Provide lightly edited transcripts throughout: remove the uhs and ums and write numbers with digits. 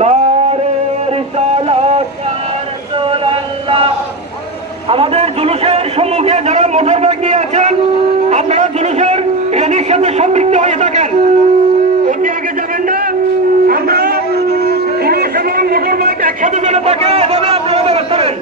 নারে রিসালাত আমাদের জুলুসের সম্মুখে যারা মোটর বাইক নিয়ে আছেন, আপনারা জুলুসের র্যালির সাথে সম্পৃক্ত হয়ে থাকেন, অতি আগে যাবেন না। আমরা জুলুস এবং মোটর বাইক একসাথে যেন থাকে এভাবে আপনারা ব্যবস্থা নেন।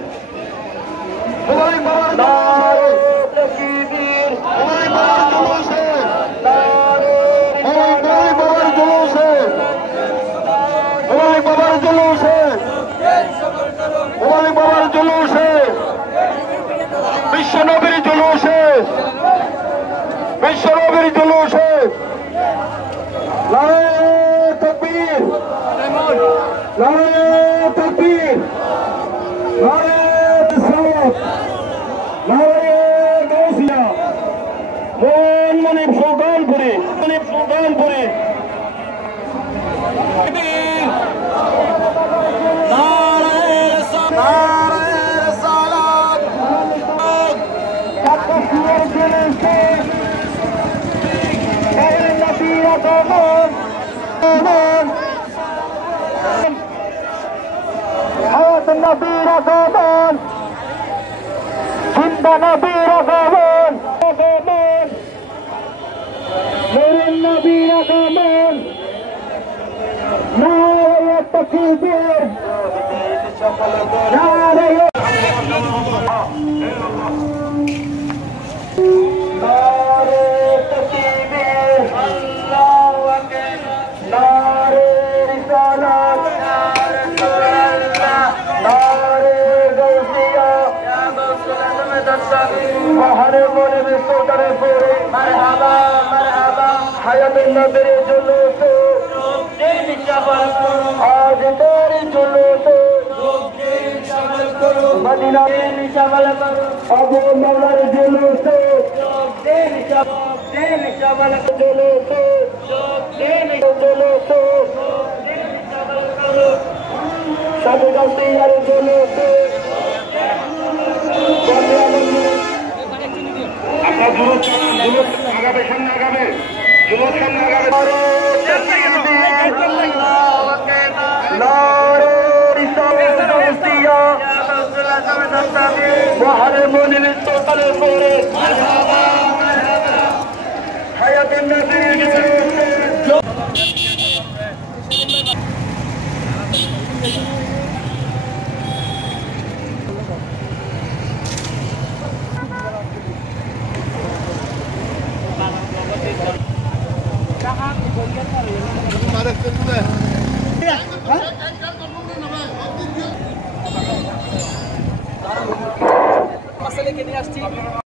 বিশ্বনবীর জুলুসে, বিশ্বনবীর জুলুসে নারায়ে তাকবীর, নারায়ে তাকবীর, নারায়ে রিসালাত, নারায়ে গাউসিয়া। মন মনিব সুলতানপুরে, মনিব সুলতানপুরে حياة النبي رغمان، جند نبي رغمان، رغمان، نور النبي رغمان، نار التكبير، نار হায়াতুন নবীর জুলুসে আজ তোর জুলুসে মদিনার আবু মাওলার জুলুসে জুলুসে জুলুসে সাধু গাছিয়ার জুলুসে। আপনার জুলুস আগাবে, সামনে আগাবে, জুলুস সামনে আগাবে। বাহারে মনির তোতালে পরে হায়াতুন নবীর মাসালে কে নিয়ে আসছি।